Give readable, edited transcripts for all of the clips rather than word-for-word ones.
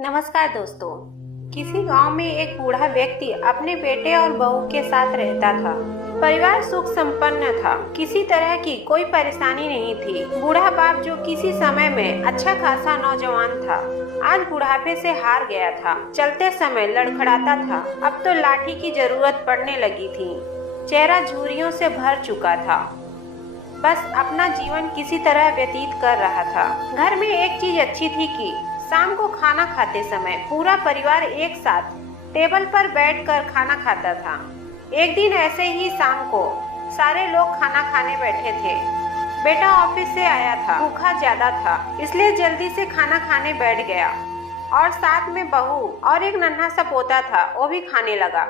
नमस्कार दोस्तों। किसी गांव में एक बूढ़ा व्यक्ति अपने बेटे और बहू के साथ रहता था। परिवार सुख संपन्न था, किसी तरह की कोई परेशानी नहीं थी। बूढ़ा बाप जो किसी समय में अच्छा खासा नौजवान था, आज बुढ़ापे से हार गया था। चलते समय लड़खड़ाता था, अब तो लाठी की जरूरत पड़ने लगी थी। चेहरा झुर्रियों से भर चुका था, बस अपना जीवन किसी तरह व्यतीत कर रहा था। घर में एक चीज अच्छी थी कि शाम को खाना खाते समय पूरा परिवार एक साथ टेबल पर बैठकर खाना खाता था। एक दिन ऐसे ही शाम को सारे लोग खाना खाने बैठे थे। बेटा ऑफिस से आया था, भूखा ज्यादा था, इसलिए जल्दी से खाना खाने बैठ गया और साथ में बहू और एक नन्हा सा पोता था, वो भी खाने लगा।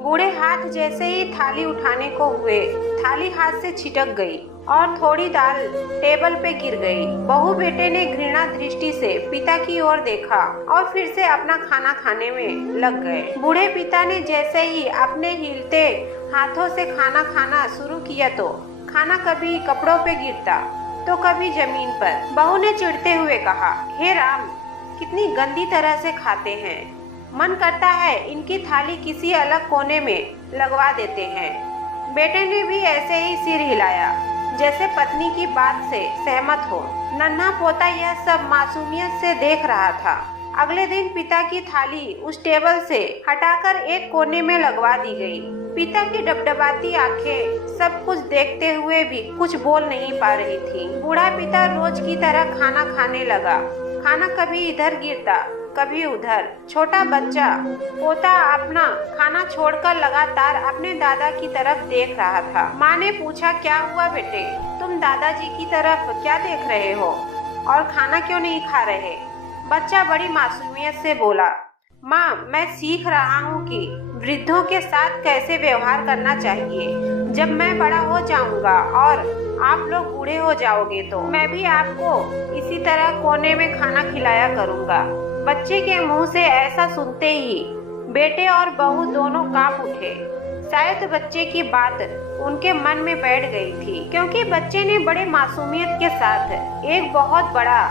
बूढ़े हाथ जैसे ही थाली उठाने को हुए, थाली हाथ से छिटक गई और थोड़ी दाल टेबल पे गिर गई। बहू बेटे ने घृणा दृष्टि से पिता की ओर देखा और फिर से अपना खाना खाने में लग गए। बूढ़े पिता ने जैसे ही अपने हिलते हाथों से खाना खाना शुरू किया तो खाना कभी कपड़ों पे गिरता तो कभी जमीन पर। बहू ने चिढ़ते हुए कहा, हे राम, कितनी गंदी तरह से खाते हैं। मन करता है इनकी थाली किसी अलग कोने में लगवा देते हैं। बेटे ने भी ऐसे ही सिर हिलाया जैसे पत्नी की बात से सहमत हो। नन्हा पोता यह सब मासूमियत से देख रहा था। अगले दिन पिता की थाली उस टेबल से हटाकर एक कोने में लगवा दी गई। पिता की डबडबाती आंखें सब कुछ देखते हुए भी कुछ बोल नहीं पा रही थी। बूढ़ा पिता रोज की तरह खाना खाने लगा। खाना कभी इधर गिरता कभी उधर। छोटा बच्चा पोता अपना खाना छोड़कर लगातार अपने दादा की तरफ देख रहा था। माँ ने पूछा, क्या हुआ बेटे, तुम दादाजी की तरफ क्या देख रहे हो और खाना क्यों नहीं खा रहे? बच्चा बड़ी मासूमियत से बोला, माँ, मैं सीख रहा हूँ कि वृद्धों के साथ कैसे व्यवहार करना चाहिए। जब मैं बड़ा हो जाऊंगा और आप लोग बूढ़े हो जाओगे तो मैं भी आपको इसी तरह कोने में खाना खिलाया करूँगा। बच्चे के मुंह से ऐसा सुनते ही बेटे और बहू दोनों कांप उठे। शायद बच्चे की बात उनके मन में बैठ गई थी, क्योंकि बच्चे ने बड़े मासूमियत के साथ एक बहुत बड़ा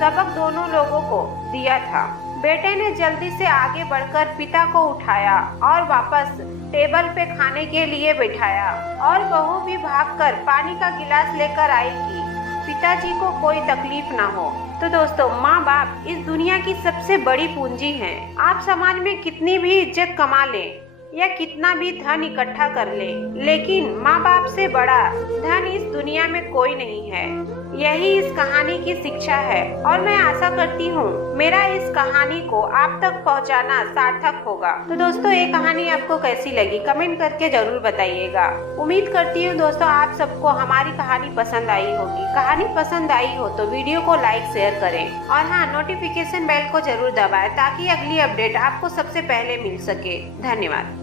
सबक दोनों लोगों को दिया था। बेटे ने जल्दी से आगे बढ़कर पिता को उठाया और वापस टेबल पे खाने के लिए बिठाया, और बहू भी भागकर पानी का गिलास लेकर आई कि पिताजी को कोई तकलीफ ना हो। तो दोस्तों, माँ बाप इस दुनिया की सबसे बड़ी पूंजी हैं। आप समाज में कितनी भी इज्जत कमा लें या कितना भी धन इकट्ठा कर लें, लेकिन माँ बाप से बड़ा धन इस दुनिया में कोई नहीं है। यही इस कहानी की शिक्षा है और मैं आशा करती हूँ मेरा इस कहानी को आप तक पहुँचाना सार्थक होगा। तो दोस्तों, ये कहानी आपको कैसी लगी कमेंट करके जरूर बताइएगा। उम्मीद करती हूँ दोस्तों आप सबको हमारी कहानी पसंद आई होगी। कहानी पसंद आई हो तो वीडियो को लाइक शेयर करें और हाँ, नोटिफिकेशन बेल को जरूर दबाएं ताकि अगली अपडेट आपको सबसे पहले मिल सके। धन्यवाद।